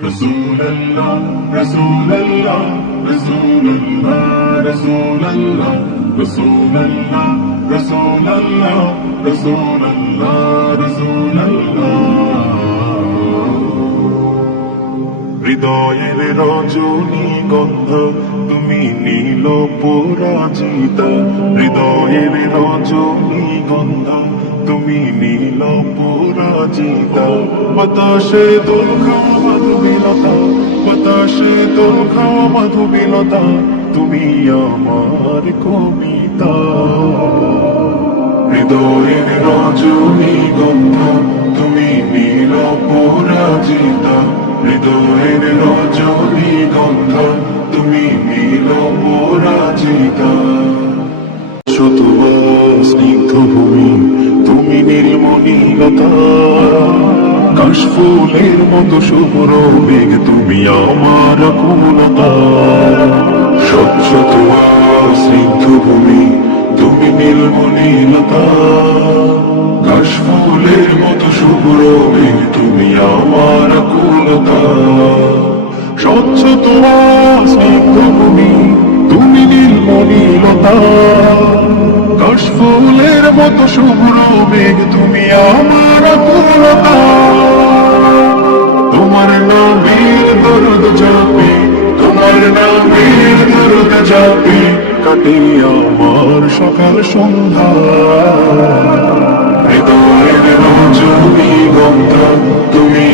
Rasulallah, Rasulallah, Rasulallah, Rasulallah, Rasulallah, Rasulallah, Rasulallah, Rasulallah. হৃদয়ের রজনী গন্ধ তুমি নীল পরাজিতা, হৃদয়ের রজনী গন্ধ তুমি নীল পরাজিতা। বাতাসে দোল খাওয়া মাধুবিলতা, বাতাসে দোল খাওয়া মাধুবিলতা, তুমি আমার কবিতা। হৃদয়ের রজনী গন্ধ তুমি নীল পরাজিতা, হৃদয়ের রজনী গন্ধ তুমি নীল পরাজিতা। শতবার স্নিগ্ধ ভূমি তুমি নীলমণিলতা, কাশফুলের মতো শুভ্র মেঘ তুমি আমার কুলতা। শতবার স্নিগ্ধ ভূমি তুমি নীলমণিলতা, কাশফুলের মতো শুভ্র মেঘ তুমি আমার কুলতা। স্বচ্ছ তোমার স্নিগ্ধ ভূমি তুমি নীলমণিলতা, কাশফুলের মতো শুভ্র মেঘ তুমি আমার কুলতা। তোমার নামের দরুদ জাপি, তোমার নামের দরুদ জাপি, কাটে আমার সকাল সন্ধ্যা। হৃদয়ের রজনী গন্ধ তুমি